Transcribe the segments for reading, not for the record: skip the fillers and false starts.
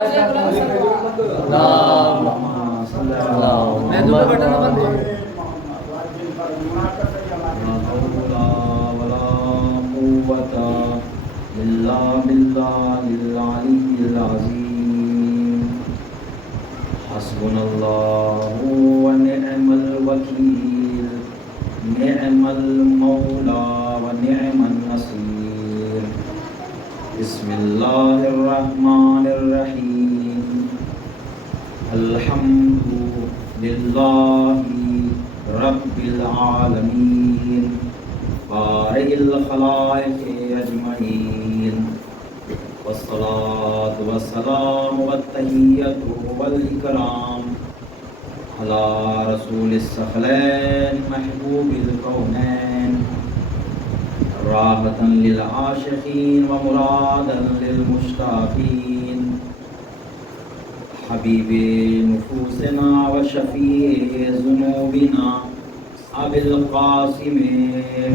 حسبنا اللہ ونعم الوکیل نعم المولا ونعم النصیر بسم اللہ الرحمن الرحیم الحمد للہ رب العالمین بارئ الخلائق اجمعین والصلاة والسلام والتحیۃ والاکرام علی رسول الثقلین محبوب الکونین راحة للعاشقین ومرادا للمشتاقین حبیب نفوسنا وشفیع ذنوبنا ابی القاسم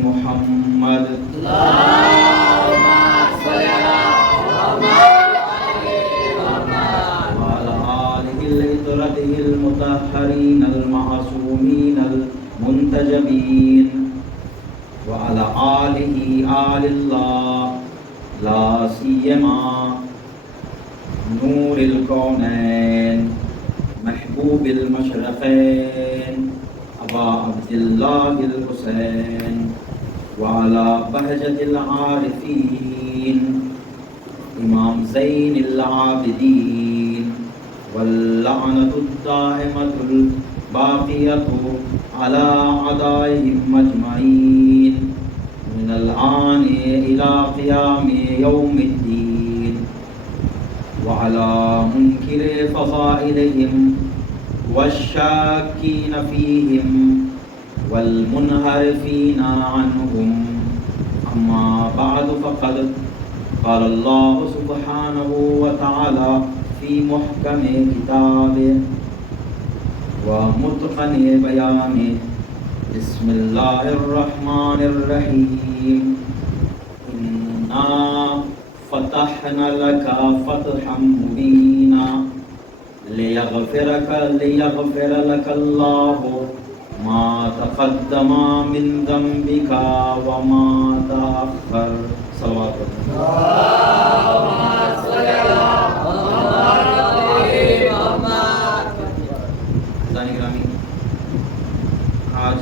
محمد المطهرين المعصومين المنتجبين وعلى آله آل الله لا سيما نور الكونين محبوب المشرقين أبا عبد الله الحسين وعلى بهجة العارفين إمام زين العابدين واللعنة الدائمة الباقية على أعدائهم أجمعين من الآن إلى قيام يوم الدين وعلى منكر فضائلهم والشاكين فيهم والمنحرفين عنهم أما بعد فقد قال الله سبحانه وتعالى في محكم كتابه ومتقن بيانه بسم الله الرحمن الرحيم إنا فتحنا لك فتحا مبينا ليغفر لك الله ما تقدم من ذنبك وما تأخر صلوات آج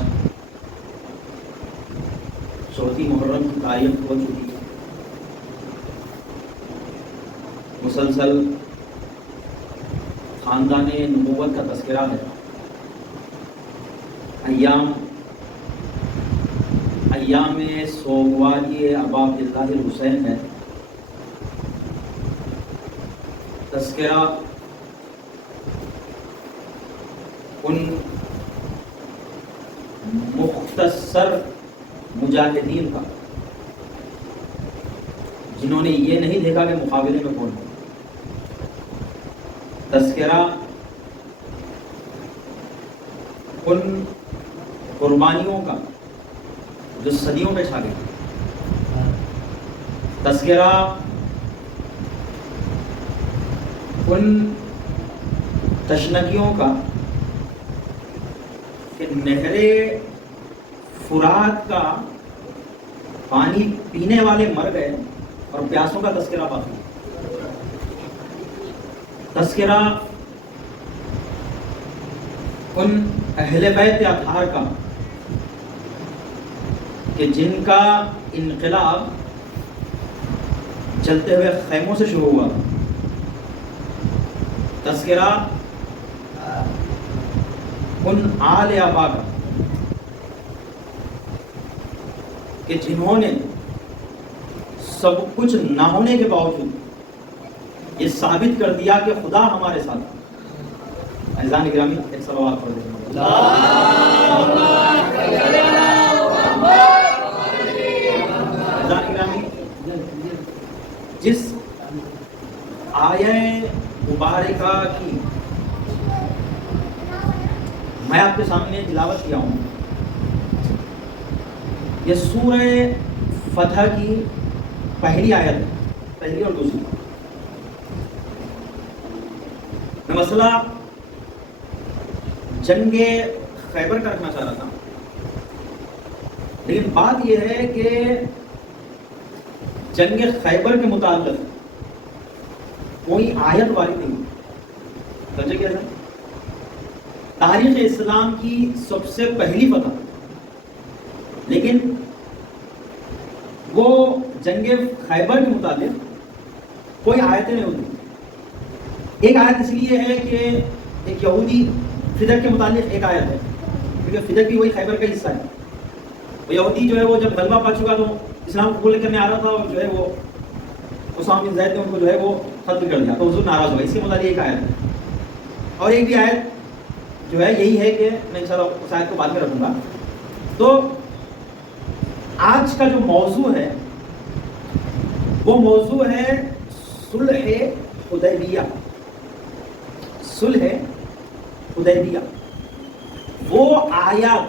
چوتھی محرم کی تاریخ ہو چکی ہے. مسلسل خاندان نبوت کا تذکرہ ہے. ایام سوگواری ابا عبداللہ الحسین ہے. تذکرہ ان مختصر مجاہدین کا جنہوں نے یہ نہیں دیکھا کہ مقابلے میں کون ہے. تذکرہ ان قربانیوں کا جو صدیوں پہ چھا گئی. تذکرہ ان تشنگیوں کا کہ نہر فرات کا پانی پینے والے مر گئے اور پیاسوں کا تذکرہ باقی. تذکرہ ان اہل بیت اطہار کا کہ جن کا انقلاب چلتے ہوئے خیموں سے شروع ہوا. تذکرہ ان آل آبا کا کہ جنہوں نے سب کچھ نہ ہونے کے باوجود یہ ثابت کر دیا کہ خدا ہمارے ساتھ. عزیزان گرامی ایک صلوات پڑھ دیں. عزیزان گرامی جس آیہ مبارکہ کی میں آپ کے سامنے تلاوت کیا ہوں یہ سورہ فتح کی پہلی آیت ہے. پہلی اور دوسری میں مسئلہ جنگ خیبر کا رکھنا چاہ رہا تھا، لیکن بات یہ ہے کہ جنگ خیبر کے متعلق کوئی آیت وارد نہیں. سمجھے کیا سر؟ تاریخ اسلام کی سب سے پہلی فتح، لیکن وہ جنگ خیبر کے متعلق کوئی آیتیں نہیں ہوتی. ایک آیت اس لیے ہے کہ ایک یہودی فدق کے متعلق ایک آیت ہے، کیونکہ فدق بھی وہی خیبر کا حصہ ہے. وہ یہودی جو ہے وہ جب غلبہ پا چکا تو اسلام قبول کرنے آ رہا تھا، اور جو ہے وہ اسامہ بن زید نے ان کو جو ہے وہ ختم کر دیا، تو حضور ناراض ہوا. اس کے متعلق ایک آیت ہے. اور ایک بھی آیت جو ہے یہی ہے کہ میں انشاءاللہ اس آیت کو بعد میں رکھوں گا. تو آج کا جو موضوع ہے وہ موضوع ہے صلح حدیبیہ. صلح حدیبیہ وہ آیات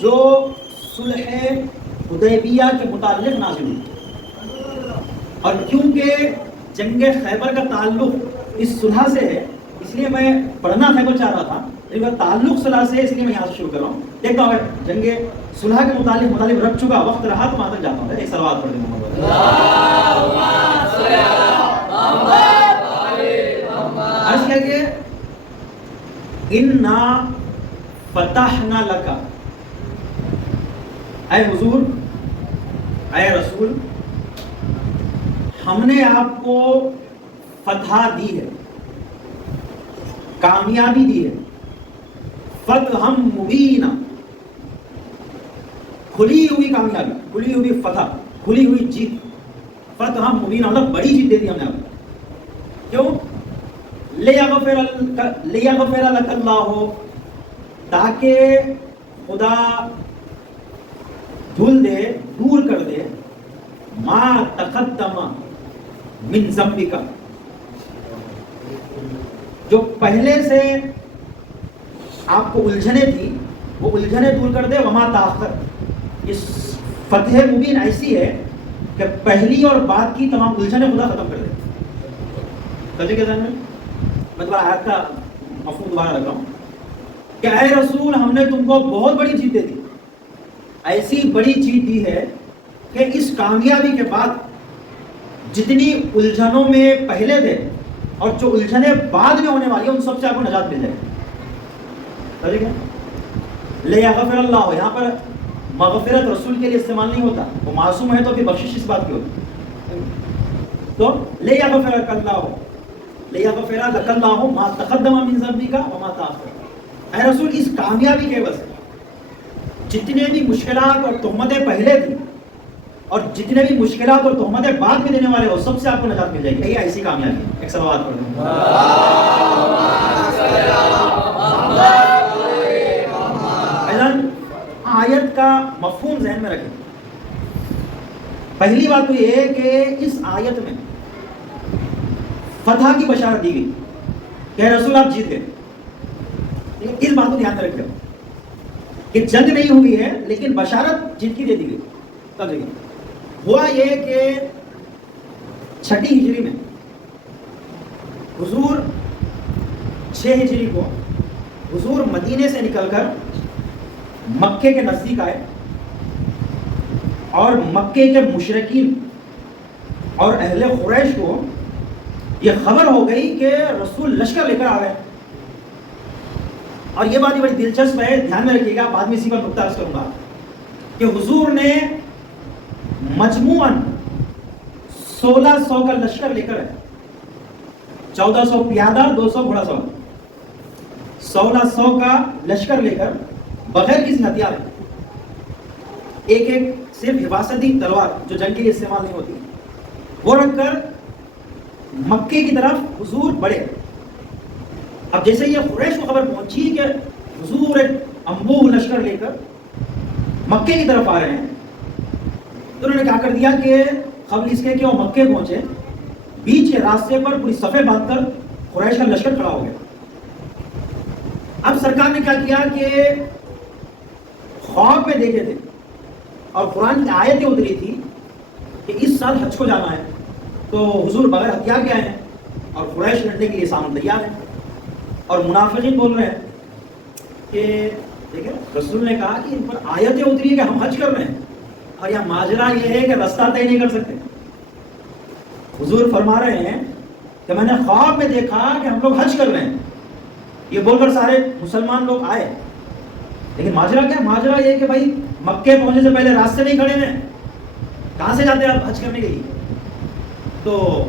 جو صلح حدیبیہ کے متعلق نازل ہوئی، اور کیونکہ جنگ خیبر کا تعلق اس صلح سے ہے اس لیے میں پڑھنا خیبر چاہ رہا تھا، لیکن تعلق صلح سے اس لیے میں یہاں سے شروع کر رہا ہوں. دیکھتا ہوں جنگ صلح کے متعلق رکھ چکا وقت رہا تو وہاں تک جاتا ہوں. ایک صلوات پڑھ دیں محمد. عرض کیا کہ اِنَّا فَتَحْنَا لَكَ، اے حضور، اے رسول، ہم نے آپ کو فتح دی ہے، کامیابی دی ہے. فتح مبینہ، کھلی ہوئی کامیابی، کھلی ہوئی فتح، کھلی ہوئی جیت. فتح مبینہ مطلب بڑی جیت دے دی ہم نے آپ کو. کیوں؟ لیغفر لک اللہ، تاکہ خدا دھل دے، دور کر دے ما تقدم من ذنبک، جو پہلے سے آپ کو الجھنیں تھی وہ الجھنیں دور کر دے. وما تاخر، اس فتح مبین ایسی ہے کہ پہلی اور بعد کی تمام الجھنیں خدا ختم کر دے. سمجھے کیا میں دوبارہ آیت کا مفہوم دوبارہ لگ رہا ہوں کہ اے رسول، ہم نے تم کو بہت بڑی جیت دے دی. ایسی بڑی جیت دی ہے کہ اس کامیابی کے بعد جتنی الجھنوں میں پہلے تھے اور جو الجھنیں بعد میں ہونے والی ہیں ان سب سے آپ کو نجات مل جائے. ٹھیک ہے؟ لیغفر اللہ، یہاں پر مغفرت رسول کے لیے استعمال نہیں ہوتا، وہ معصوم ہے تو پھر بخشش اس بات کی ہوتی. تو لیغفر لک اللہ، لیغفر لک اللہ ما تقدم من ذنبک وما تاخر. اے رسول، اس کامیابی کے وجہ سے جتنے بھی مشکلات اور تہمتیں پہلے تھیں اور جتنے بھی مشکلات اور تہمتیں بعد میں دینے والے ہو سب سے آپ کو نجات مل جائے گی. یہ ایسی کامیابی ہے. ایک صلوات پڑھ دیں. آیت کا مفہوم ذہن میں رکھیں. پہلی بات تو یہ ہے کہ اس آیت میں فتح کی بشارت دی گئی کہ رسول آپ جیت گئے. اس بات کو دھیان میں رکھیں کہ جنگ نہیں ہوئی ہے لیکن بشارت جیت کی دے دی گئی. تب دیکھیں ہوا یہ کہ 6 ہجری میں حضور 6 ہجری کو حضور مدینے سے نکل کر مکے کے نزدیک آئے، اور مکے کے مشرکین اور اہل قریش کو یہ خبر ہو گئی کہ رسول لشکر لے کر آ گئے. اور یہ بات بڑی دلچسپ ہے، دھیان میں رکھیے گا، بعد میں اسی پر نقطہ عرض کروں گا کہ حضور نے مجموعاً 1600 کا لشکر لے کر آئے. 1400 پیادہ، 200 گھوڑا سوار، 1600 کا لشکر لے کر بغیر کسی ہتھیار، ایک صرف حفاظتی تلوار جو جنگ کے لیے استعمال نہیں ہوتی وہ رکھ کر مکے کی طرف حضور بڑھے. اب جیسے یہ قریش کو خبر پہنچی کہ حضور ایک انبوہ لشکر لے کر مکے کی طرف آ رہے ہیں، تو انہوں نے کیا کر دیا کہ قبل اس کے کہ وہ مکے پہنچے بیچ کے راستے پر پوری صفیں باندھ کر قریش کا لشکر کھڑا ہو گیا. اب سرکار نے کیا کیا کہ خواب میں دیکھے تھے اور قرآن کی آیتیں اتری تھی کہ اس سال حج کو جانا ہے، تو حضور بغیر ہتھیار کے آئے ہیں. اور قریش لڑنے کے لیے سامنے تیار ہیں. اور منافقین بول رہے ہیں کہ دیکھیں رسول نے کہا کہ ان پر آیتیں اتری ہے کہ ہم حج کر رہے ہیں، اور یہاں ماجرا یہ ہے کہ رستہ طے نہیں کر سکتے. حضور فرما رہے ہیں کہ میں نے خواب میں دیکھا کہ ہم لوگ حج کر رہے ہیں. یہ بول کر سارے مسلمان لوگ آئے، لیکن ماجرا کیا؟ ماجرا یہ کہ بھائی مکے پہنچنے سے پہلے راستے نہیں کھڑے ہیں، کہاں سے جاتے ہیں آپ حج کرنے کے لیے؟ تو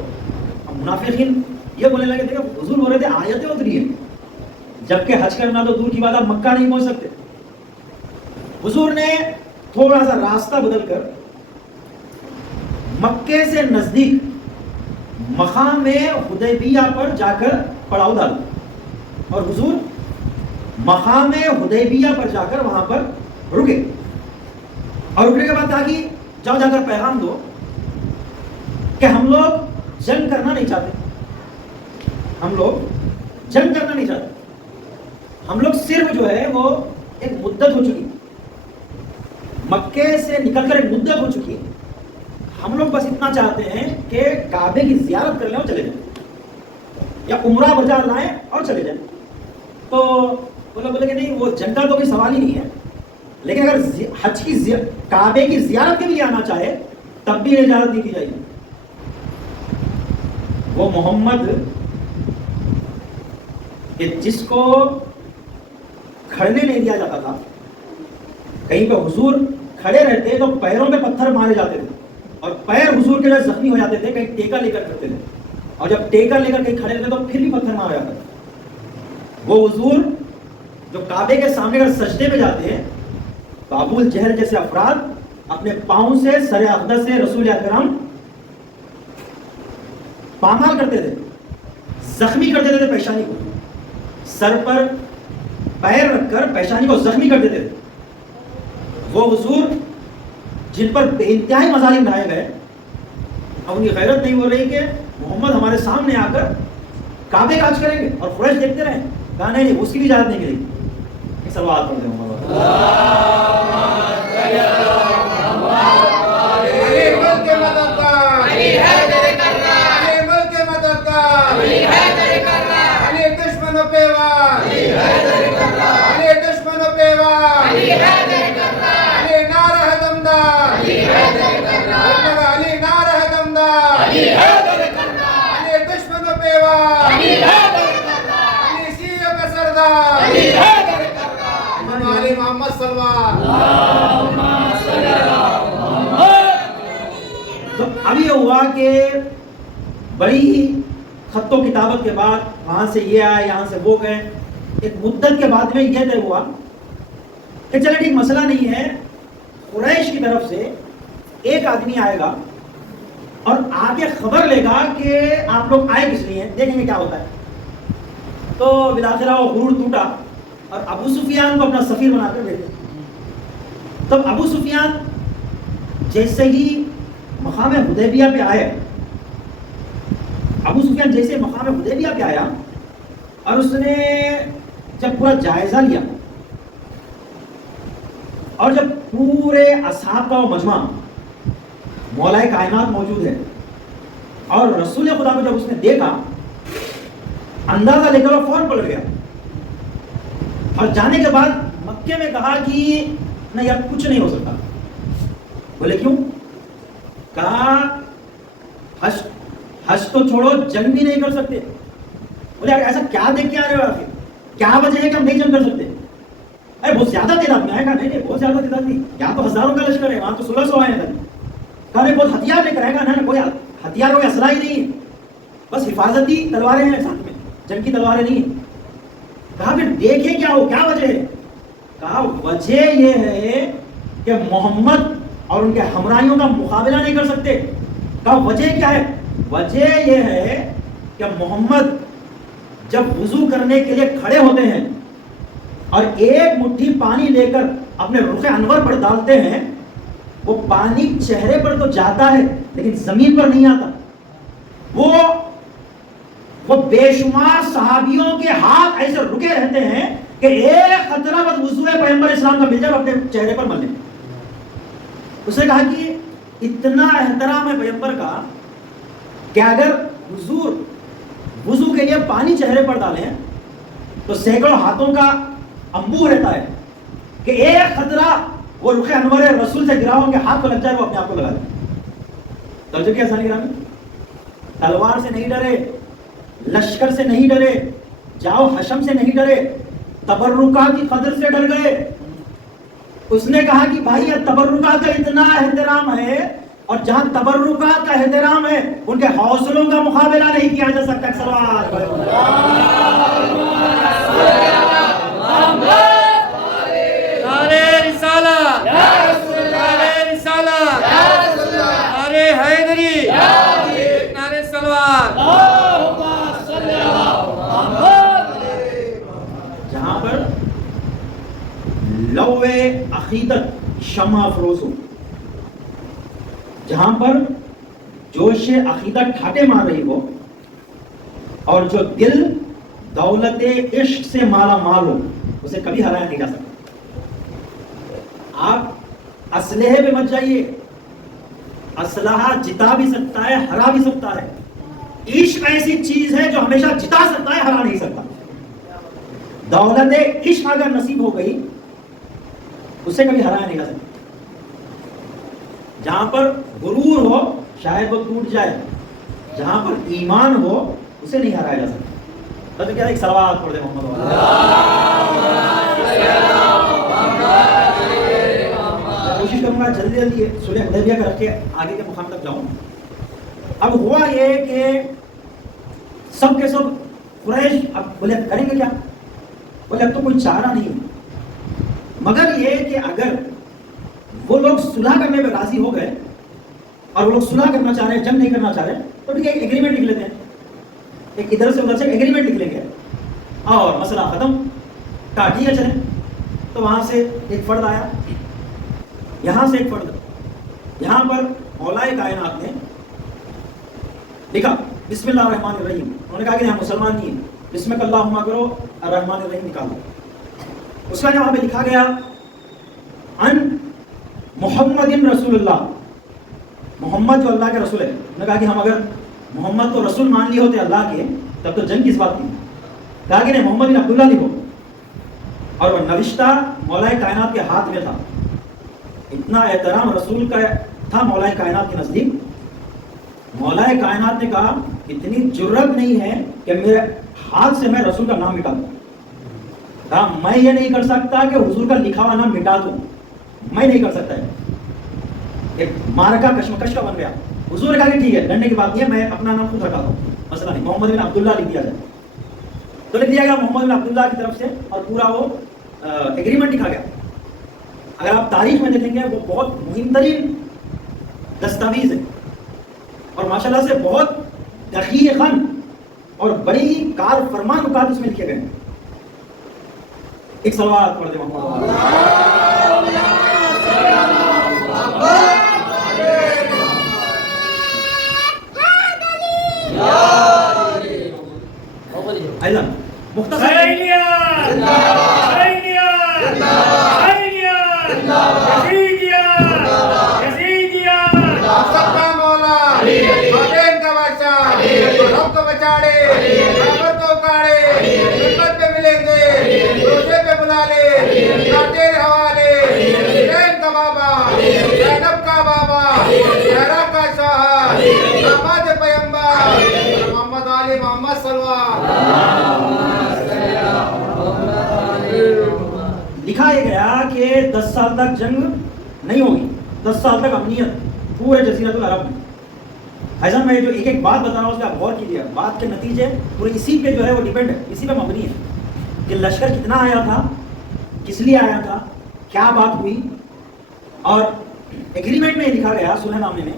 منافقین یہ بولنے لگے تھے کہ حضور بول رہے تھے آیتیں اتری ہیں، جبکہ حج کرنا تو دور کی بات، آپ مکہ نہیں پہنچ سکتے. حضور نے تھوڑا سا راستہ بدل کر مکے سے نزدیک مقام حدیبیہ پر جا کر پڑاؤ ڈالا، اور حضور مقام حدیبیہ پر جا کر وہاں پر رکے. اور رکنے کے بعد کہا کہ جاؤ جا کر پیغام دو کہ ہم لوگ جنگ کرنا نہیں چاہتے، ہم لوگ جنگ کرنا نہیں چاہتے، ہم لوگ صرف جو ہے وہ ایک مدت ہو چکی، مکے سے نکل کر ایک مدت ہو چکی، ہم لوگ بس اتنا چاہتے ہیں کہ کعبے کی زیارت کر لیں اور چلے جائیں، یا عمرہ بجا لائیں اور چلے جائیں. تو وہ لوگ بولے کہ نہیں، وہ جنگ کا تو کوئی سوال ہی نہیں ہے، لیکن اگر حج کی کعبے کی زیارت کے لیے آنا چاہے تب بھی اجازت نہیں دی جائے گی. وہ محمد کہ جس کو کھڑنے نہیں دیا جاتا تھا، کہیں پہ حضور کھڑے رہتے تو پیروں پہ پتھر مارے جاتے تھے، اور پیر حضور کے لیے زخمی ہو جاتے تھے، کہیں ٹیکا لے کر کرتے تھے، اور جب ٹیکا لے کر کہیں کھڑے رہتے تو پھر بھی پتھر مارا جاتا تھا. وہ حضور جو کعبے کے سامنے اگر سجدے میں جاتے ہیں تو ابو جہل جیسے افراد اپنے پاؤں سے سر اقدس سے رسول اکرم پامال کرتے تھے، زخمی کر دیتے تھے، پیشانی کو سر پر پیر رکھ کر پیشانی کو زخمی کر دیتے تھے. وہ حضور جن پر بے انتہائی مظالم ڈھائے گئے، اب ان کی غیرت نہیں ہو رہی کہ محمد ہمارے سامنے آ کر کعبے کا حج کریں گے، اور قریش دیکھتے رہے. کہا نہیں، اس کی بھی اجازت نہیں ملے گی. ایک سوال پڑھتے ہیں تو اب یہ ہوا کہ بڑی خط و کتابت کے بعد وہاں سے یہ آئے، یہاں سے وہ گئے، ایک مدت کے بعد میں یہ طے ہوا کہ چلے ٹھیک، مسئلہ نہیں ہے، قریش کی طرف سے ایک آدمی آئے گا اور آگے خبر لے گا کہ آپ لوگ آئے کس لیے، دیکھیں گے کیا ہوتا ہے. تو بالآخرہ وہ غرور ٹوٹا اور ابو سفیان کو اپنا سفیر بنا کر بھیجا. تب ابو سفیان جیسے ہی مقام حدیبیہ پہ آئے، ابو سفیان جیسے مقام حدیبیہ پہ آیا اور اس نے جب پورا جائزہ لیا، اور جب پورے اصحاب کا وہ مجمع مولا کائنات موجود ہے اور رسول خدا کو جب اس نے دیکھا، اندازہ لے کر وہ فوراً پلٹ گیا، اور جانے کے بعد مکے میں کہا کہ نہیں، اب کچھ نہیں ہو سکتا. بولے کیوں؟ کہا حج تو چھوڑو، جنگ بھی نہیں کر سکتے. بولے ایسا کیا دیکھ کے آ رہے ہو آخر؟ کیا وجہ ہے کہ ہم نہیں جنگ کر سکتے؟ ارے بہت زیادہ تعداد میں آئے گا. نہیں، بہت زیادہ تعداد نہیں، یہاں تو ہزاروں کا لشکر ہے، وہاں تو 1600 آئے ہیں. کہا نہیں، بہت ہتھیار لے کر آئے گا. نہیں، کوئی ہتھیار کوئی اسلحہ ہی نہیں ہے، بس حفاظتی تلواریں ہیں ساتھ میں، جنگ کی تلواریں نہیں ہیں. کہا پھر دیکھیں کیا ہو، کیا وجہ ہے؟ کہا وجہ یہ ہے کہ محمد اور ان کے ہمراہیوں کا مقابلہ نہیں کر سکتے. کہا وجہ کیا ہے؟ وجہ یہ ہے کہ محمد جب وضو کرنے کے لیے کھڑے ہوتے ہیں اور ایک مٹھی پانی لے کر اپنے رخ انور پر ڈالتے ہیں، وہ پانی چہرے پر تو جاتا ہے لیکن زمین پر نہیں آتا. وہ بے شمار صحابیوں کے ہاتھ ایسے رکے رہتے ہیں کہ ایک قطرہ بس وضو پیغمبر اسلام کا مل جائے اپنے چہرے پر مل لیں. اس نے کہا کہ اتنا احترام ہے پیغمبر کا کہ اگر حضور کے لیے پانی چہرے پر ڈالیں تو سینکڑوں ہاتھوں کا انبوہ رہتا ہے کہ ایک خطرہ وہ رخ انور رسول سے گرا ہو کہ ہاتھ کو لگ جائے وہ اپنے آپ کو لگا دے. توجہ کیا ثانی گرامی, تلوار سے نہیں ڈرے, لشکر سے نہیں ڈرے, جاؤ حشم سے نہیں ڈرے, تبرکات کی قدر سے ڈر گئے. اس نے کہا کہ بھائی یہ تبرکات کا اتنا احترام ہے, اور جہاں تبرکات کا احترام ہے ان کے حوصلوں کا مقابلہ نہیں کیا جا سکتا. سوال جہاں پر لوے عقیدت شمع افروز ہو, جہاں پر جوش عقیدت ٹھاٹے مار رہی ہو, اور جو دل دولت عشق سے مالا مال ہو, اسے کبھی ہرایا نہیں جا سکتا. آپ اسلحے پہ مت جائیے, اسلحہ جتا بھی سکتا ہے ہرا بھی سکتا ہے. عشق ایسی چیز ہے جو ہمیشہ جتا سکتا ہے ہرا نہیں سکتا. دولت عشق اگر نصیب ہو گئی اسے کبھی ہرایا نہیں جا سکتا. جہاں پر غرور ہو شاید وہ ٹوٹ جائے, جہاں پر ایمان ہو اسے نہیں ہرایا جا سکتا. تو کیا ایک صلوات پڑھ دے محمد. کوشش کروں گا جلدی جلدی صلح حدیبیہ کا رکھ کے آگے کے مقام تک جاؤں. اب ہوا یہ کہ سب کے سب قریش اب بولے کریں گے کیا, بولے اب تو کوئی چارہ نہیں, مگر یہ کہ اگر وہ لوگ صلح کرنے میں راضی ہو گئے اور وہ لوگ صلح کرنا چاہ رہے ہیں, جنگ نہیں کرنا چاہ رہے, تو ٹھیک ہے ایک ایگریمنٹ لکھ لیتے ہیں, ایک ادھر سے ادھر سے ایگریمنٹ لکھ لیں گے اور مسئلہ ختم. کہا ٹھیک ہے چلیں. تو وہاں سے ایک فرد آیا, یہاں سے ایک فرد, یہاں پر مولائے کائنات نے لکھا بسم اللہ الرحمن الرحیم. انہوں نے کہا کہ ہم مسلمان نہیں ہیں, بسم اللہ کرو الرحمن الرحیم نکالو. اس کا وہاں پہ لکھا گیا ان محمد رسول اللہ, محمد جو اللہ کے رسول ہے. انہوں نے کہا کہ ہم اگر محمد کو رسول مان لیے ہوتے اللہ کے تب تو جنگ کس بات کی. کہا کہ نہیں, محمد بن عبداللہ لکھو. اور وہ نوشتہ مولائے کائنات کے ہاتھ میں تھا. اتنا احترام رسول کا تھا مولائے کائنات کے نزدیک. مولائے کائنات نے کہا اتنی جرت نہیں ہے کہ میرے ہاتھ سے میں رسول کا نام مٹا دوں. کہا میں یہ نہیں کر سکتا کہ حضور کا لکھا ہوا نام مٹا دوں, میں نہیں کر سکتا ہے. ایک مارکا کشمکش کا بن گیا. حضور نے کہا کہ ٹھیک ہے لڑنے کی بات نہیں ہے, میں اپنا نام خود رکھا ہوں, مسئلہ نہیں, محمد بن عبداللہ لکھ دیا جائے. تو لکھ دیا گیا محمد بن عبداللہ کی طرف سے, اور پورا وہ ایگریمنٹ لکھا گیا. اگر آپ تاریخ میں دیکھیں گے وہ بہت مہم ترین دستاویز ہے, اور ماشاءاللہ سے بہت دقیقاً اور بڑی کار فرما نکات اس میں لکھے گئے. ایک صلوات پڑھ دیں محمد. مختصر لکھا یہ گیا کہ 10 سال تک جنگ نہیں ہوگی, 10 سال تک امنیت پورے جزیرۃ العرب میں. ایسا میں جو ایک ایک بات بتا رہا ہوں اس کا غور کیجیے. بات کے نتیجے پورے اسی پہ جو ہے وہ ڈیپینڈ ہے, اسی پہ مبنی ہے کہ لشکر کتنا آیا تھا, کس لیے آیا تھا, کیا بات ہوئی. اور ایگریمنٹ میں لکھا گیا صلح نامے میں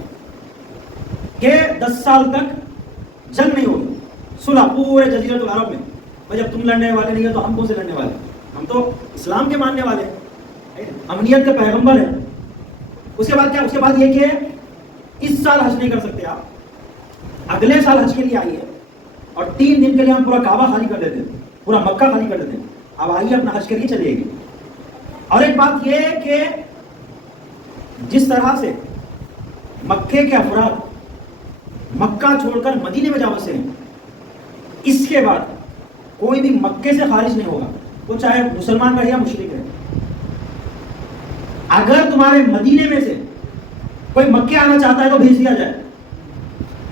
کہ 10 سال تک جنگ نہیں ہوگی, صلح پورے جزیرۃ العرب میں. بھائی جب تم لڑنے والے نہیں ہیں تو ہم کون سے لڑنے والے ہیں, ہم تو اسلام کے ماننے والے ہیں, امنیت کے پیغمبر ہیں. اس کے بعد کیا, اس کے بعد یہ کہ اس سال حج نہیں کر سکتے آپ, اگلے سال حج کے لیے آئیے, اور 3 دن کے لیے ہم پورا کعبہ خالی کر دیتے ہیں, پورا مکہ خالی کر دیتے ہیں, اب آئیے اپنا حج کریے چلیے گی. اور ایک بات یہ کہ جس طرح سے مکے کے افراد مکہ چھوڑ کر مدینے میں جا بسے ہیں, اس کے بعد کوئی بھی مکے سے خارج نہیں ہوگا، وہ چاہے مسلمان رہے یا مشرک رہے۔ اگر تمہارے مدینے میں سے کوئی مکے آنا چاہتا ہے تو بھیج دیا جائے،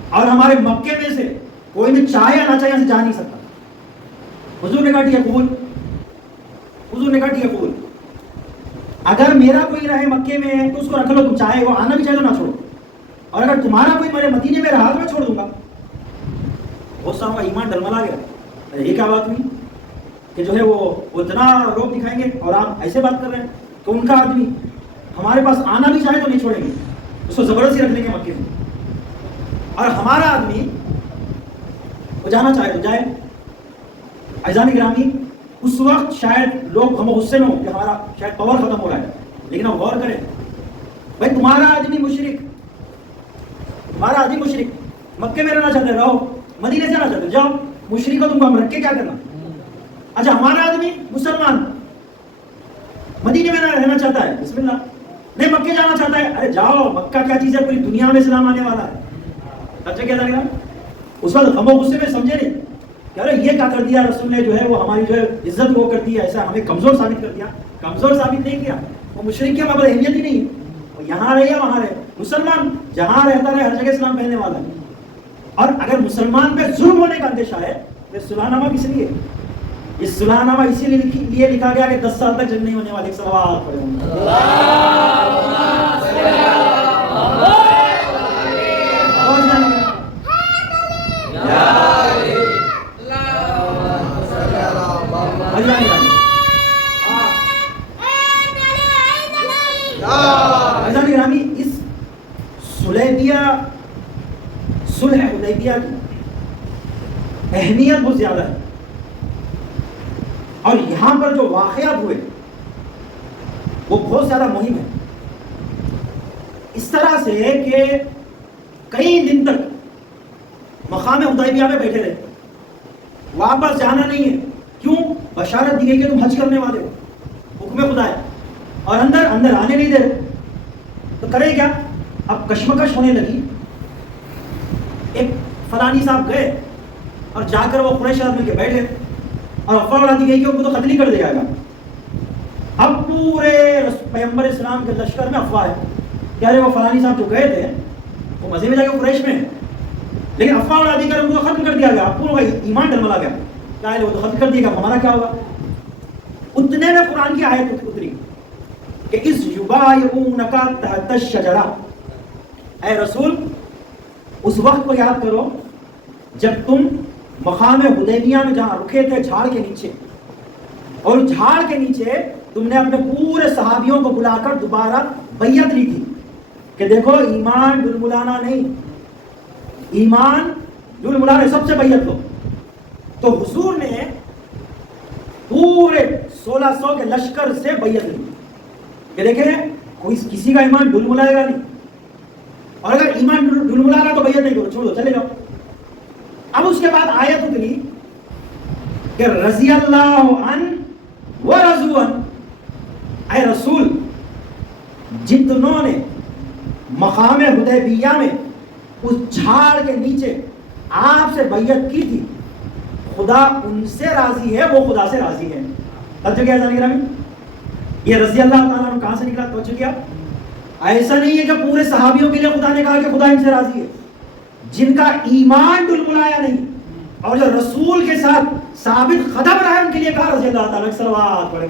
اور ہمارے مکے میں سے کوئی بھی چاہے آنا چاہے یہاں سے جا نہیں سکتا۔ حضور نے کہا ٹھیک ہے قبول، حضور نے کہا ٹھیک ہے قبول، اگر میرا کوئی رہے مکے میں تو اس کو رکھ لو، تم چاہے وہ آنا بھی چاہے تو نہ چھوڑو، اور اگر تمہارا کوئی میرے مدینے میں رہا تو میں چھوڑ دوں گا۔ بہت سارا ایمان ڈلملا گیا، یہ کیا بات ہوئی کہ جو ہے وہ اتنا روک دکھائیں گے اور آپ ایسے بات کر رہے ہیں کہ ان کا آدمی ہمارے پاس آنا بھی چاہے تو نہیں چھوڑیں گے، اس کو زبردستی رکھ لیں گے مکے میں، اور ہمارا آدمی وہ جانا چاہے تو جائے۔ عزیزان گرامی، اس وقت شاید لوگ ہم غصے میں ہوں کہ ہمارا شاید پاور ختم ہو رہا ہے، لیکن آپ غور کریں بھائی، تمہارا آدمی مشرک، تمہارا آدمی مشرک، مکے میں رہنا چاہتے رہو، مدینے سے رہنا چاہتے جاؤ، مشرک کو تم کو ہم رکھ کے کیا کرنا؟ اچھا ہمارا آدمی مسلمان مدینے میں رہنا چاہتا ہے، بسم اللہ، نہیں مکے جانا چاہتا ہے، ارے جاؤ، مکہ کیا چیز ہے، پوری دنیا میں اسلام آنے والا ہے۔ اچھا کیا جانے گا؟ اس وقت ہم غصے میں سمجھے نہیں کہ ارے یہ کیا کر دیا رسول نے، جو ہے وہ ہماری جو ہے عزت وہ کر دی ہے، ایسا ہمیں کمزور ثابت کر دیا۔ کمزور ثابت نہیں کیا، وہ مشرک کیا مگر اہمیت ہی نہیں ہے، وہ یہاں رہے یا وہاں رہے، مسلمان جہاں رہتا رہے ہر جگہ اسلام پہننے والا ہے۔ اور اگر مسلمان پہ ظلم ہونے کا اندیشہ ہے پھر صلح نامہ کس لیے؟ یہ صلح نامہ اسی لیے لکھا گیا کہ 10 سال تک جنگ نہیں ہونے والے۔ صلوات پڑھیں اس صلح حدیبیہ کی اہمیت بہت زیادہ ہے، اور یہاں پر جو واقعات ہوئے وہ بہت زیادہ مہم ہے، اس طرح سے کہ کئی دن تک مقام حدیبیہ میں بیٹھے رہے، واپس جانا نہیں ہے۔ کیوں؟ بشارت دی گئی کہ تم حج کرنے والے ہو، حکم خدا ہے، اور اندر آنے نہیں دے رہے، تو کرے کیا؟ اب کشمکش ہونے لگی۔ ایک فلانی صاحب گئے اور جا کر وہ قریش مل کے بیٹھے اور افواہ اڑا دی گئی کہ ان کو تو قتل ہی کر دے جائے گا۔ اب پورے پیغمبر اسلام کے لشکر میں افواہ ہے کہ ارے وہ فلانی صاحب جو گئے تھے وہ مزے میں جا کے قریش میں ہیں، لیکن افواہ اڑا دی کر ان کو ختم کر دیا گیا، پورا ایمان ڈلملا گیا، کہا وہ تو ختم کر دیا گا، ہمارا کیا ہوگا؟ اتنے میں قرآن کی آیت اتری کہ اس یبایعونک تحت الشجرہ، اے رسول اس وقت کو یاد کرو جب تم مقام حدیبیہ میں جہاں رکے تھے جھاڑ کے نیچے، اور جھاڑ کے نیچے تم نے اپنے پورے صحابیوں کو بلا کر دوبارہ بیعت لی تھی کہ دیکھو ایمان ڈلملانا نہیں، ایمان ڈلملانا سب سے بیعت لو۔ تو حضور نے پورے 1600 کے لشکر سے بیعت لی کہ دیکھیں کوئی کسی کا ایمان ڈلملائے گا نہیں، اور اگر ایمان ڈلملا رہا تو بیعت نہیں کرو، چھوڑو چلے جاؤ۔ اب اس کے بعد آیت اتری کہ رضی اللہ عنہ ورضوا عنہ، اے رسول جتنوں نے مقام حدیبیہ میں اس جھاڑ کے نیچے آپ سے بیعت کی تھی، خدا ان سے راضی ہے، وہ خدا سے راضی ہے۔ توجہ کیا جانے گرامی، یہ رضی اللہ تعالیٰ عنہ کہاں سے نکلا؟ توجہ کیا، ایسا نہیں ہے کہ پورے صحابیوں کے لیے خدا نے کہا کہ خدا ان سے راضی ہے، جن کا ایمان ڈلملایا نہیں اور جو رسول کے ساتھ ثابت قدم رہے ان کے لیے کہا رضی اللہ تعالیٰ۔ صلوات پڑھیں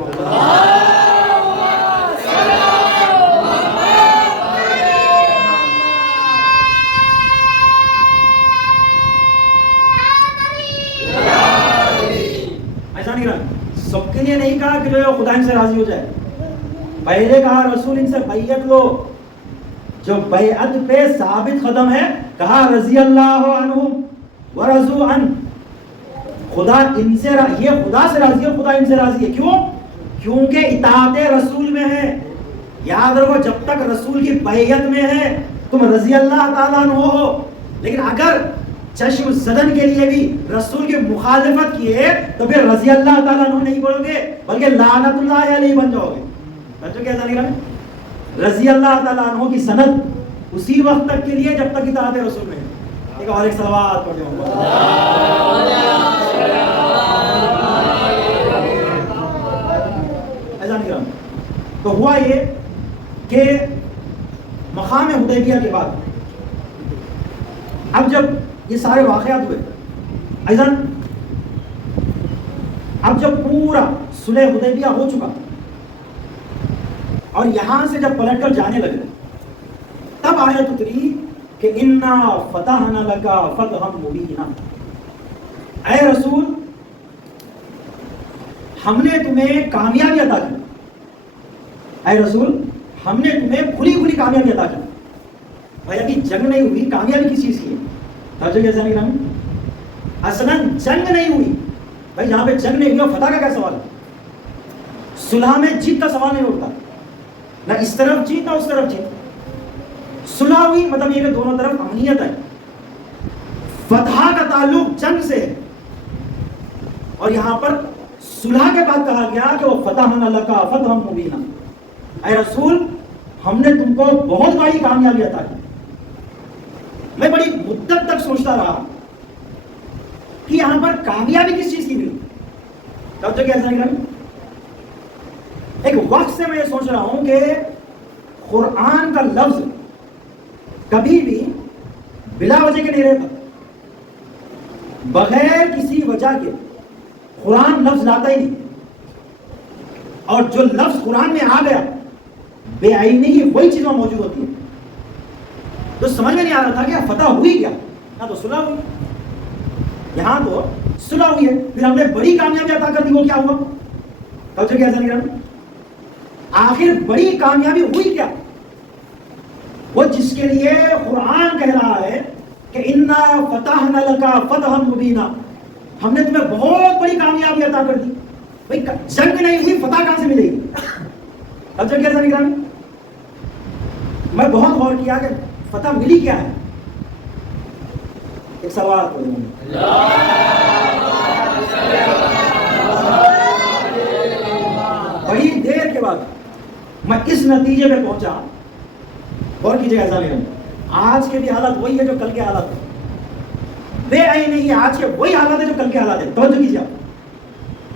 ایسا نہیں رہا، سب کے لیے نہیں کہا کہ جو ہے خدا ان سے راضی ہو جائے، پہلے کہا رسول ان سے بیعت لو، جو بیعت پہ ثابت قدم ہے کہا رضی اللہ عنہ ورضوا عنہ، خدا ان سے یہ خدا سے راضی ہے، خدا ان سے راضی ہے۔ کیوں؟ کیونکہ اطاعت رسول میں ہے۔ یاد رکھو جب تک رسول کی بیعت میں ہے تم رضی اللہ تعالیٰ عنہ ہو، لیکن اگر چشم زدن کے لیے بھی رسول کی مخالفت کیے تو پھر رضی اللہ تعالیٰ عنہ نہیں بولو گے بلکہ لعنت اللہ علیہ بن جاؤ گے۔ بچوں کیسا نہیں رہا؟ رضی اللہ تعالیٰ عنہ کی سند اسی وقت تک کے لیے جب تک اطاعت رسول میں ہے۔ ایک اور ایک صلوات پڑھ جاؤ۔ ہوا یہ کہ مقام حدیبیہ کے بعد اب جب یہ سارے واقعات ہوئے ایضاً اب جب پورا صلح حدیبیہ ہو چکا اور یہاں سے جب پلٹ کر جانے لگے تب آیت اتری کہ انا فتحنا لک فتحا مبینا، اے رسول ہم نے تمہیں کامیابی عطا کی، اے رسول ہم نے تمہیں کھلی کھلی کامیابی عطا کی۔ بھائی ابھی جنگ نہیں ہوئی، کامیابی کس چیز کی ہے؟ توجہ کیسا نہیں رہا؟ اصلاً جنگ نہیں ہوئی بھائی، جہاں پہ جنگ نہیں ہوئی فتح کا کیا سوال ہے؟ صلح میں جیت کا سوال نہیں اٹھتا، نہ اس طرف جیت نہ اس طرف جیت۔ صلح ہوئی مطلب یہ کہ دونوں طرف امنیت ہے، فتح کا تعلق جنگ سے ہے، اور یہاں پر صلح کے بعد کہا گیا کہ وہ فتحنا لک فتحا مبینا، اے رسول ہم نے تم کو بہت بڑی کامیابی عطا کی۔ میں بڑی مدت تک سوچتا رہا کہ یہاں پر کامیابی کس چیز کی ملی؟ توجہ کیسا نہیں رہا؟ ایک وقت سے میں یہ سوچ رہا ہوں کہ قرآن کا لفظ کبھی بھی بلا وجہ کے نہیں رہتا، بغیر کسی وجہ کے قرآن لفظ لاتا ہی نہیں، اور جو لفظ قرآن میں آ گیا بے آئینی ہی وہی چیز میں موجود ہوتی ہے۔ تو سمجھ میں نہیں آ رہا تھا کہ فتح ہوئی کیا، نہ تو صلح ہوئی، یہاں تو صلح ہوئی ہے، پھر ہم نے بڑی کامیابی عطا کر دی، وہ کیا ہوا؟ توجہ کیسا نہیں رہا؟ آخر بڑی کامیابی ہوئی کیا؟ وہ جس کے لیے قرآن کہہ رہا ہے کہ انا فتحنا لک فتحا مبینا، ہم نے تمہیں بہت بڑی کامیابی عطا کر دی۔ بھائی جنگ نہیں ہوئی، فتح کہاں سے ملے گی؟ توجہ کیسا نہیں رہا؟ میں بہت غور کیا کہ فتح ملی کیا ہے۔ ایک سوال کو بڑی دیر کے بعد میں اس نتیجے پہ پہنچا، غور کیجیے ایسا نہیں رہا، آج کے بھی حالت وہی ہے جو کل کے حالت ہے، بے آئی نہیں ہے، آج کے وہی حالت ہے جو کل کے حالت ہے۔ توجہ کیجیے،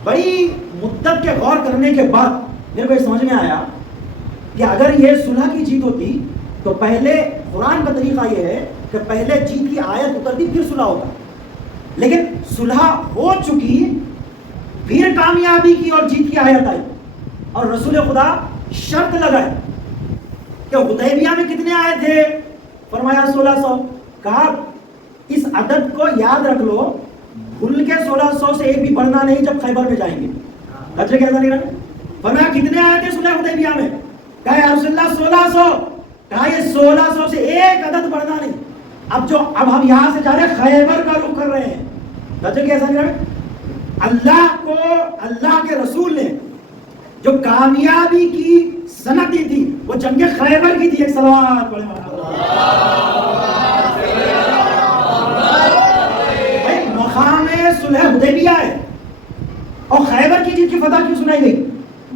بڑی مدت کے غور کرنے کے بعد میرے کو یہ سمجھ میں آیا کہ اگر یہ صلح کی جیت ہوتی تو پہلے قرآن کا طریقہ یہ ہے کہ پہلے جیت کی آیت اترتی پھر صلح ہوتا، لیکن صلح ہو چکی، پھر کامیابی کی اور جیت کی آیت آئی، اور رسول خدا شرط لگائے کہ حدیبیہ میں کتنے آئے تھے؟ فرمایا 1600۔ کہا اس عدد کو یاد رکھ لو، بھول کے 1600 سے ایک بھی بڑھنا نہیں جب خیبر میں جائیں گے۔ اچھا کیسا نہیں رہا؟ فرمایا کتنے آئے تھے صلح حدیبیہ میں؟ کہا یا رسول اللہ 1600۔ کہا یہ 1600 سے ایک عدد بڑھنا نہیں۔ اب ہم یہاں سے جا رہے ہیں، خیبر کا رخ کر رہے ہیں۔ اچھا کیسا نہیں رہا؟ اللہ کو اللہ کے رسول نے جو کامیابی کی سند دی تھی وہ جنگ خیبر کی تھی۔ ایک صلوات پڑھیں۔ مقام صلح حدیبیہ ہے اور خیبر کی جیت کی فتح کیوں سنائی گئی؟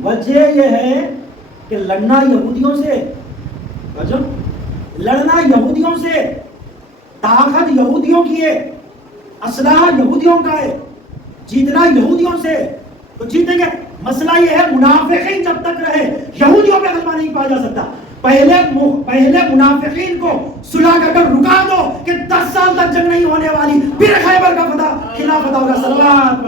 وجہ یہ ہے کہ لڑنا یہودیوں سے، لڑنا یہودیوں سے، طاقت یہودیوں کی ہے، اسلحہ یہودیوں کا ہے، جیتنا یہودیوں سے، تو جیتیں گے۔ مسئلہ یہ ہے منافقین جب تک رہے یہودیوں پہ غلبہ نہیں پایا جا سکتا۔ پہلے منافقین کو صلح کر کر رکا دو کہ 10 سال تک جنگ نہیں ہونے والی، پھر خیبر کا فتح خلافت ہوگا۔ صلوات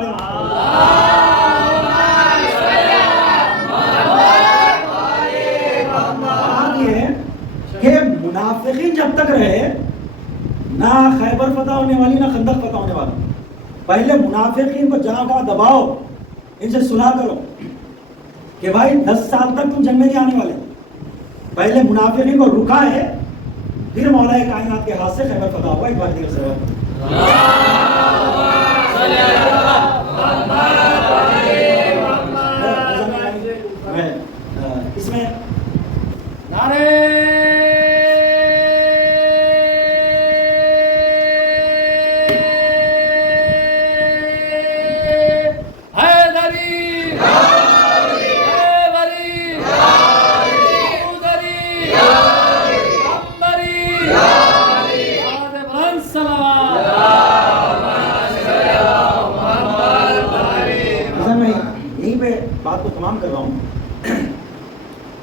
کہ منافقین جب تک رہے نہ خیبر فتح ہونے والی نہ خندق فتح ہونے والا۔ پہلے منافقین کو جہاں کہاں دباؤ، ان سے صلح کرو کہ بھائی 10 سال تک تم جنگ میں نہیں آنے والے۔ پہلے منافقین کو رکا ہے، پھر مولا کائنات کے ہاتھ سے خیبر فتح ہوا۔ ایک بار دیگر سے اس میں بات کو تمام کر رہا ہوں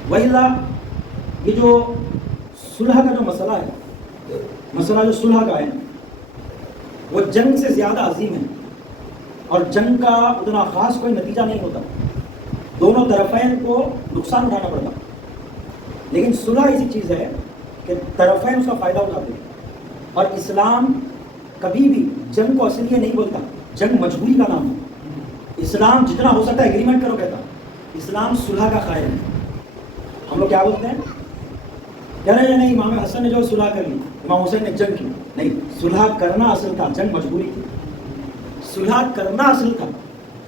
وَإِلَّا یہ جو صلح کا جو مسئلہ ہے، مسئلہ جو صلح کا ہے وہ جنگ سے زیادہ عظیم ہے، اور جنگ کا اتنا خاص کوئی نتیجہ نہیں ہوتا، دونوں طرفین کو نقصان اٹھانا پڑتا، لیکن صلح ایسی چیز ہے کہ طرفین اس کا فائدہ اٹھاتے ہیں۔ اور اسلام کبھی بھی جنگ کو اصل یہ نہیں بولتا، جنگ مجبوری کا نام ہے۔ اسلام جتنا ہو سکتا ہے ایگریمنٹ کرو کہتا، اسلام صلح کا قائل ہے۔ ہم لوگ کیا بولتے ہیں، کہہ رہے ہیں نہیں امام حسن نے جو صلح کر لی، امام حسین نے جنگ کی، نہیں، صلح کرنا اصل تھا، جنگ مجبوری تھی۔ صلح کرنا اصل تھا،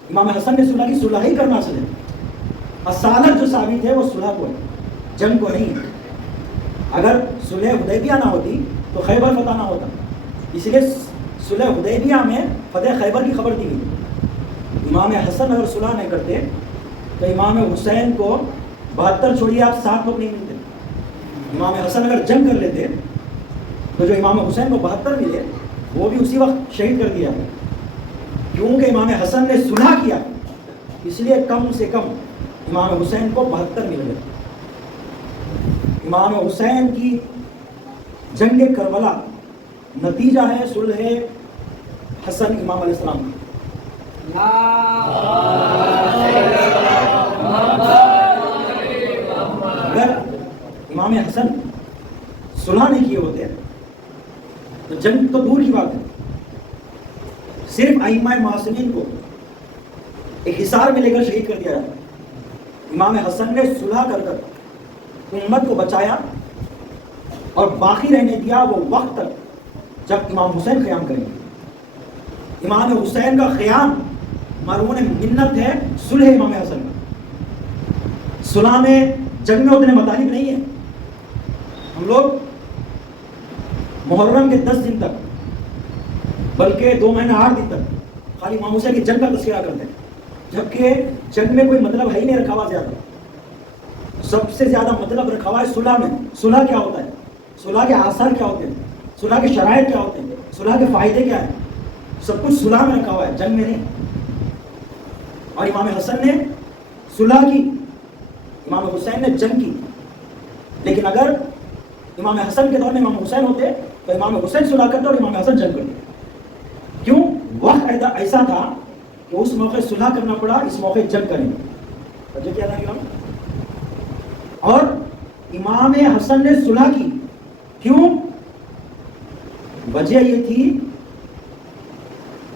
امام حسن نے صلح کی، صلح ہی کرنا اصل ہے۔ اصالت جو ثابت ہے وہ صلح کو ہے، جنگ کو نہیں۔ اگر صلح حدیبیہ نہ ہوتی تو خیبر فتح نہ ہوتا، اس لیے صلح حدیبیہ میں فتح خیبر کی خبر دی گئی۔ امام حسن اگر صلح نہیں کرتے تو امام حسین کو 72 چھوڑیے آپ 7 لوگ نہیں ملتے۔ امام حسن اگر جنگ کر لیتے تو جو امام حسین کو 72 ملے وہ بھی اسی وقت شہید کر دیا، کیونکہ امام حسن نے صلح کیا، اس لیے کم سے کم امام حسین کو 72 مل گئے۔ امام حسین کی جنگ کربلا نتیجہ ہے صلح حسن امام علیہ السلام کا۔ اگر امام حسن صلح نہیں کیے ہوتے تو جنگ تو دور کی بات ہے، صرف ائمہ معصومین کو ایک حصار میں لے کر شہید کر دیا جاتا۔ امام حسن نے صلح کر کر امت کو بچایا اور باقی رہنے دیا وہ وقت تک جب امام حسین قیام کریں گے۔ امام حسین کا قیام مرہون منت ہے صلح امام حسن کا۔ صلح میں جنگ میں اتنے مطالب نہیں ہیں، ہم لوگ محرم کے 10 دن تک بلکہ 2 مہینے 8 دن تک خالی امام حسین کی جنگ کا تذکرہ کرتے ہیں، جبکہ جنگ میں کوئی مطلب ہے ہی نہیں رکھا ہوا زیادہ۔ سب سے زیادہ مطلب رکھا ہوا ہے صلح میں۔ صلح کیا ہوتا ہے، صلح کے آثار کیا ہوتے ہیں، صلح کے شرائط کیا ہوتے ہیں، صلح کے فائدے کیا ہیں، سب کچھ صلح میں رکھا ہوا ہے، جنگ میں نہیں۔ اور امام حسن نے صلح کی، امام حسین نے جنگ کی، لیکن اگر امام حسن کے دور میں امام حسین ہوتے تو امام حسین صلح کرتے اور امام حسن جنگ کرتے۔ کیوں؟ وقت ایسا تھا کہ اس موقع صلح کرنا پڑا، اس موقع جنگ کریں گے۔ وجہ کیا تھا امام؟ اور امام حسن نے صلح کی، کیوں؟ وجہ یہ تھی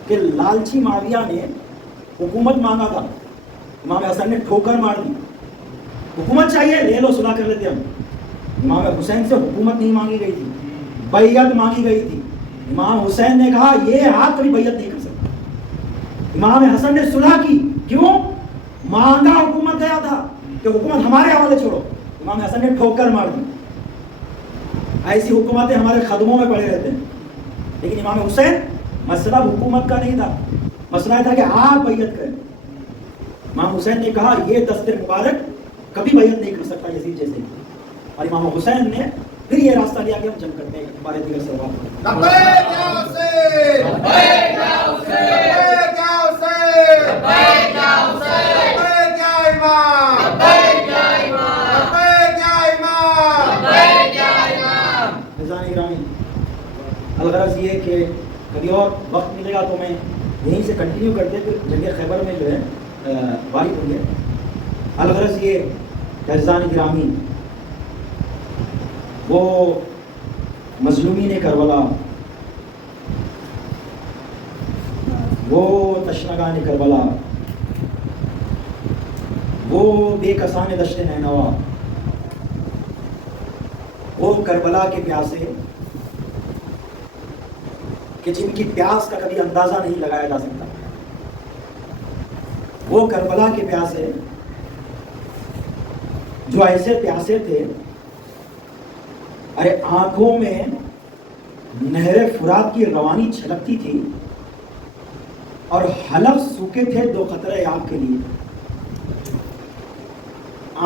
کہ لالچی معاویہ نے حکومت مانگا تھا، امام حسن نے ٹھوکر مار دی، حکومت چاہیے لے لو صلح کر لیتے ہم۔ امام حسین سے حکومت نہیں مانگی گئی تھی، بیعت مانگی گئی تھی۔ امام حسین نے کہا یہ ہاتھ کبھی بیعت نہیں کر سکتا۔ امام حسن نے صلح کی، کیوں؟ مانگا حکومت گیا تھا کہ حکومت ہمارے حوالے چھوڑو، امام حسن نے ٹھوکر مار دی۔ ایسی حکومتیں ہمارے قدموں میں پڑے رہتے ہیں، لیکن امام حسین مسئلہ حکومت کا نہیں تھا، مسئلہ یہ تھا کہ آپ بیعت کریں۔ امام حسین نے کہا یہ دست مبارک کبھی بیعت نہیں کر سکتا یزید جیسے، اور امام حسین نے پھر یہ راستہ لیا کہ ہم جنگ کرتے ہیں ہمارے دیگر سے بات۔ لبیک یا حسین، لبیک یا حسین، لبیک یا حسین، لبیک یا حسین، لبیک یا امام، لبیک یا امام، لبیک یا امام، لبیک یا امام۔ عزیزان گرامی، الغرض یہ کہ کبھی اور وقت ملے گا تو میں یہیں سے کنٹینیو کرتے پھر جنگ خیبر میں جو ہے وارد ہوں گے۔ الغرض یہ کہ عزیزان گرامی، وہ مظلومین کربلا، وہ تشنگان کربلا، وہ بے کسان دشت نینوا، وہ کربلا کے پیاسے کہ جن کی پیاس کا کبھی اندازہ نہیں لگایا جا سکتا، وہ کربلا کے پیاسے جو ایسے پیاسے تھے، ارے آنکھوں میں نہر فرات کی روانی چھلکتی تھی اور حلق سوکھے تھے 2 قطرے آگ کے لیے۔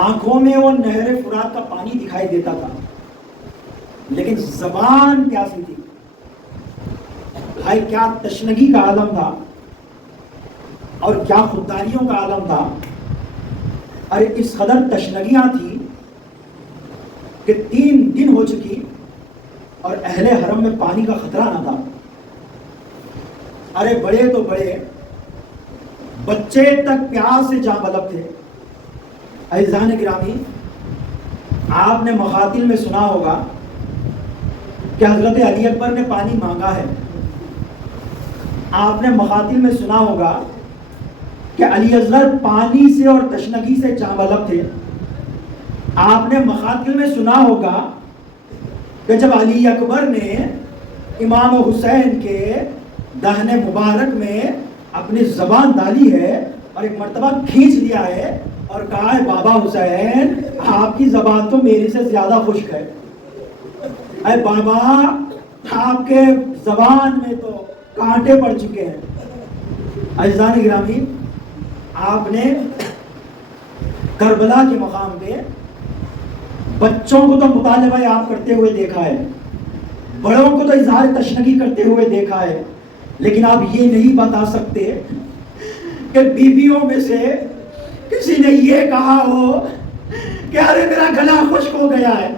آنکھوں میں وہ نہر فرات کا پانی دکھائی دیتا تھا، لیکن زبان پیاسی تھی۔ بھائی کیا تشنگی کا عالم تھا اور کیا خودداریوں کا عالم تھا۔ ارے اس قدر تشنگیاں تھی کہ 3 دن ہو چکی اور اہل حرم میں پانی کا خطرہ نہ تھا. ارے بڑے تو بڑے، بچے تک پیاس سے جاں بلب تھے. عزیزان گرامی، آپ نے مقاتل میں سنا ہوگا کہ حضرت علی اکبر نے پانی مانگا ہے. آپ نے مقاتل میں سنا ہوگا کہ علی اصغر پانی سے اور تشنگی سے جاں بلب تھے. آپ نے مقاتل میں سنا ہوگا کہ جب علی اکبر نے امام حسین کے دہن مبارک میں اپنی زبان ڈالی ہے اور ایک مرتبہ کھینچ لیا ہے اور کہا ہے بابا حسین آپ کی زبان تو میری سے زیادہ خشک ہے. اے بابا آپ کے زبان میں تو کانٹے پڑ چکے ہیں. عزیزان گرامی، آپ نے کربلا کے مقام پہ بچوں کو تو مطالبہ آپ کرتے ہوئے دیکھا ہے، بڑوں کو تو اظہار تشنگی کرتے ہوئے دیکھا ہے، لیکن آپ یہ نہیں بتا سکتے کہ بیویوں میں سے کسی نے یہ کہا ہو کہ ارے میرا گلا خشک ہو گیا ہے.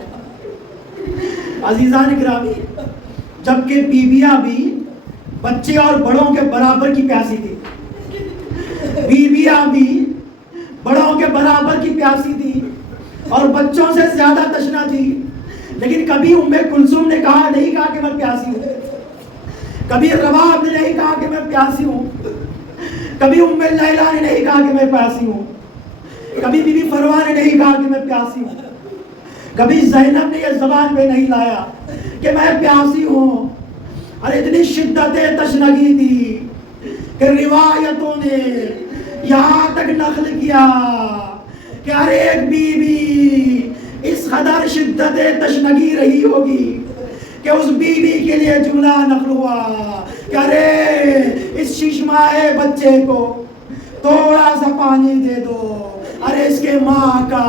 عزیزان گرامی، جبکہ بیویاں بھی بچے اور بڑوں کے برابر کی پیاسی تھی، بیویاں بھی بڑوں کے برابر کی پیاسی تھی اور بچوں سے زیادہ تشنا تھی. لیکن کبھی ام کلثوم نے نہیں کہا کہ میں پیاسی ہوں، کبھی رباب نے نہیں کہا کہ میں پیاسی ہوں، کبھی ام لیلا نے نہیں کہا کہ میں پیاسی ہوں، کبھی بی بی فروا نے نہیں کہا کہ میں پیاسی ہوں، کبھی زینب نے یہ زبان پہ نہیں لایا کہ میں پیاسی ہوں. ارے اتنی شدت تشنگی تھی کہ روایتوں نے یہاں تک نقل کیا کہ ہر ایک بیوی اس قدر شدت تشنگی رہی ہوگی کہ اس بیوی کے لیے جملہ نقل ہوا کہ ارے اس ششمائے بچے کو تھوڑا سا پانی دے دو، ارے اس کے ماں کا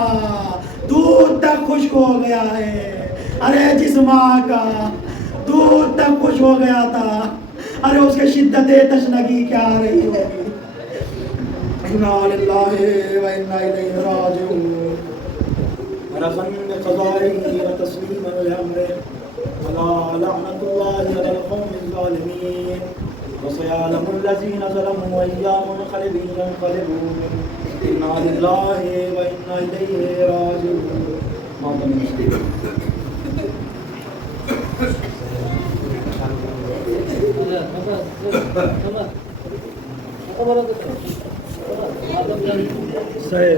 دودھ تک خشک ہو گیا ہے. ارے جس ماں کا دودھ تک خشک ہو گیا تھا، ارے اس کے شدت تشنگی کیا رہی ہوگی. انا للہ و انا الیہ راجعون. رضا بقضائه وتسلیما لامره ولا لعنۃ اللہ علی القوم الظالمین وسيعلم الذين ظلموا أيام منقلبين ينقلبون. انا للہ و انا الیہ راجعون. صحیح